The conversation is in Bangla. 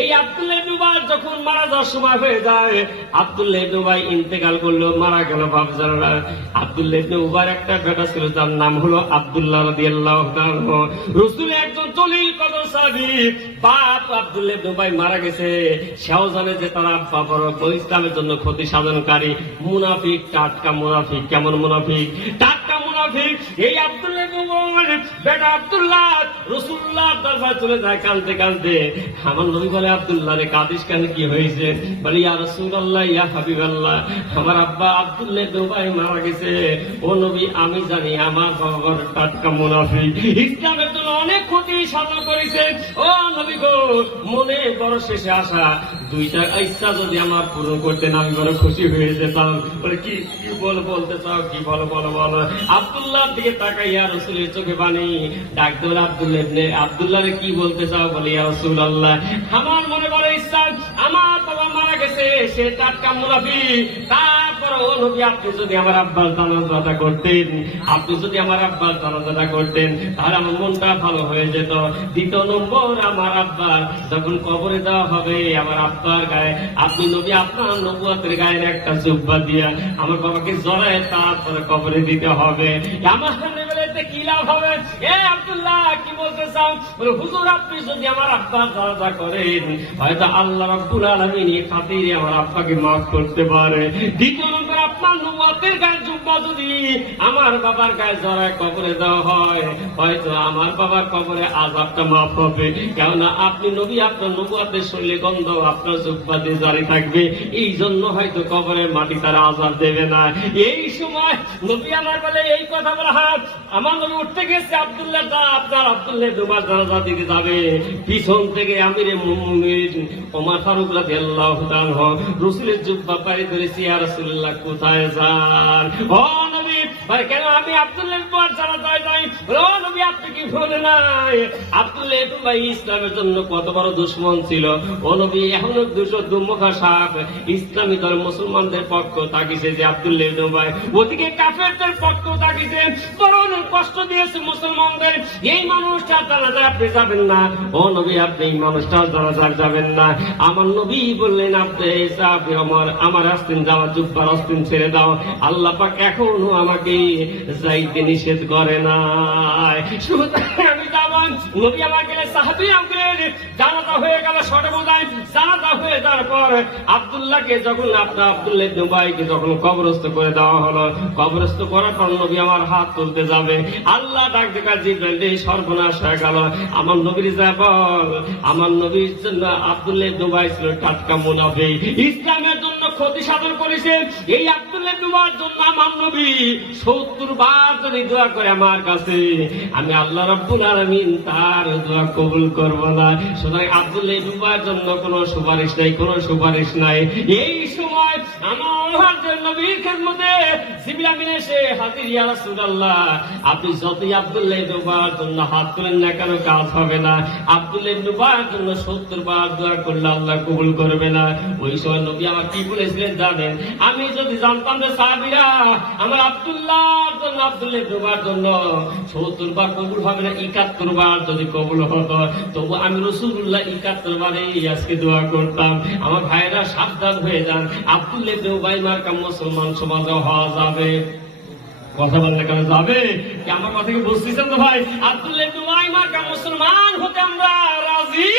এই আব্দুল্লাহ ইবনে উবাই যখন মারা যাওয়ার সময় হয়ে যায়, আব্দুল্লাহ ইবনে উবাই ইন্তেকাল করলো, মারা গেল। বাপজানরা, আব্দুল্লাহ ইবনে উবাইর একটা বেটা ছিল, যার নাম হলো আব্দুল্লাহ রাদিয়াল্লাহু তাআলা। রাসূলের একজন জলিল কদর সাহাবী। বাপ আব্দুল্লাহ ইবনে উবাই মারা গেছে, সেও জানে যে তার আব্বা বড় ইসলামের জন্য ক্ষতি সাধনকারী মুনাফিক, টাটকা মুনাফিক। কেমন মুনাফিক? টাটকা মুনাফিক। এই আব্দুল্লাহ ইবনে উবাই বেটা আব্দুল্লাহ রাসূলুল্লাহর দরবারে চলে যায় কাঁদতে কাঁদতে। আমার নবী বলে, আব্দুল্লাহ রে কাঁদিস কেন, কি হয়েছে? বলে, ইয়া রাসূলুল্লাহ, ইয়া হাবিবাল্লাহ, আমার আব্বা আব্দুল্লাহ ইবনে উবাই মারা গেছে। ও নবী, আমি জানি আমার বাবা টাটকা মুনাফিক, ইসলামের জন্য অনেক ক্ষতি সাধন করেছে। ও নবী গো, মনে বড় শেষে আসা দুইটা ইচ্ছা যদি আমার পূরণ করতেন, আমি বড় খুশি হয়ে যেতাম। বলে, কি কি বলতে চাও, কি বলো বলো বলো। আব্দুল্লাহর দিকে তাকাইয়া রাসূলের চোখে পানি। ডাক দিল, আব্দুল্লাহ ইবনে আব্দুল্লাহ রে কি বলতে চাও? বলে, ইয়া রাসূলুল্লাহ, আমার মনে বড় ইচ্ছা, আমার বাবা মারা গেছে, সে টাটকা মুনাফিক। তারপর ও নবী, আপনি যদি আমার আব্বার জানাজাটা করতেন, আপনি যদি আমার আব্বার জানাজাটা করতেন, তাহলে আমার মনটা ভালো হয়ে যেত। দ্বিতীয় নম্বর, আমার আব্বা যখন কবরে দেওয়া হবে, আমার আব্বার গায়ে আপনি নবী আপনার নবুয়তের গায়ের একটা জুব্বা দিয়া আমার বাবাকে জড়ায় তারপরে কবরে দিতে হবে। আমার নেবেলেতে কি লাভ হবে? এ আব্দুল্লাহ, কি বলতে চাও? বলে, হুজুর, আপনি যদি আমার আব্বার জানাজা করেন, হয়তো আল্লাহ রাব্বুল আলামিন এই খাতিরে আমার আব্বাকে মাফ করতে পারে। দ্বিতীয় নম্বর, আপনার নবুয়তের গায়ে জুব্বা যদি আমার বাবার গায়ে জড়ায় কবরে দেওয়া হয়, হয়তো আমার বাবার কবরে আযাবটা মাফ হবে। কেননা আপনি নবী, আপনার নবুয়তের শরীরে গন্ধ আপনার জুব্বাতে জারি থাকবে, এই জন্য হয়তো কবরের মাটি তারা আযাব দেবে না। এই সময় নবী আমার বলে, এই কথা বলা হাত আমার নবী উঠতে গেছে, আব্দুল্লাহ আপনার আব্দুল্লাহ দুবার জানাজা দিতে যাবে। পিছন থেকে আমিরে মুমিনিন ওমর ফারুক রাদিয়াল্লাহু তাআলা রাসূলের জুব্বা পায়ে ধরেছি, ইয়া রাসূলুল্লাহ, কোথায় যান? ও নবী, কেন আমি আব্দুল্লাহ দুবার জানাজায় যাই? ও নবী, আপনি কি ভুলে নাই আব্দুল্লাহ ভাই ইসলামের জন্য কত বড় দুশমন ছিল? ও নবী, এখনো দুমুখা সাপ ইসলামী দল মুসলমানদের পক্ষ তাকিয়েছে যে আব্দুল্লাহ ইবনে উবাই, ওদিকে কাফেরদের পক্ষ তাকিয়েছে, বড় কষ্ট দিয়েছে মুসলমানদের। এই মানুষটা জানাজায় আপনি যাবেন না। ও নবী, আপনি এই মানুষটা জানাজায় যাবেন না। আমার নবী বললেন, আপনি আমার আস্তিন যাওয়া জুব্বার আস্তিন ছেড়ে দাও, আল্লাহ পাক এখনো আমাকে যাইতে নিষেধ করে না। আমি যাবান নবী আমার গেলে সাহাবী আমাকে জানাজা হয়ে গেল, শর্ট বোঝায় জানাজা হয়ে যাওয়ার পর আব্দুল্লাহকে যখন আপনার আব্দুল্লাহ ইবনে উবাইকে যখন কবরস্থ করে দেওয়া হলো, কবরস্থ করার পর নবী আমার হাত তুলতে যাবে, আল্লাহ ডাক দেখা জিবরাইল, সর্বনাশ হয়ে গেল। আমার নবীর যা বল, আমার নবীর জন্য আব্দুল্লাহ ইবনে উবাই ছিল টাটকা মুনাফিক, ইসলামের জন্য ক্ষতি সাধন করেছে। এই আব্দুল্লাহ ইবনে উবাইর জন্য আমার নবী 70 বার যদি দোয়া করে আমার কাছে, আমি আল্লাহ রাব্বুল আলামিন তার দোয়া কবুল করব না। সুতরাং আব্দুল্লাহ ইবনে উবাইর জন্য কোনো সুপারিশ নাই, কোনো সুপারিশ নাই। এই সময় আমার নবীর খেদমতে জিবরিল আমিন এসে হাজির, ইয়া রাসূলুল্লাহ, আপনি যতই আব্দুল্লাহ ইবনে উবাইর জন্য হাত তুলেন না কেন, কাজ হবে না। আব্দুল্লাহ ইবনে উবাইর জন্য 70 বার দোয়া করলে আল্লাহ কবুল করবে না। ওই সময় নবী আমার কি বলেছিলেন জানেন? আমি যদি জানতাম যে সাহাবীরা আমার আব্দুল্লাহর জন্য, আব্দুল্লাহ ইবনে উবাইর জন্য 70 বার কবুল হবে না, 71 বার যদি কবুল হতো, তবু আমি রাসূলুল্লাহ 71 বারে আজকে দোয়া করতাম। আমার ভাইরা সাবধান হয়ে যান, আব্দুল্লাহ ইবনে উবাই মার্কা মুসলমান সমাজে হওয়া যাবে। কথা বললে কেন যাবে? কি আমার কথা কি বুঝতেছেন তো ভাই? আব্দুল্লাহ ইবনে উবাই মার্কা মুসলমান হতে আমরা রাজি।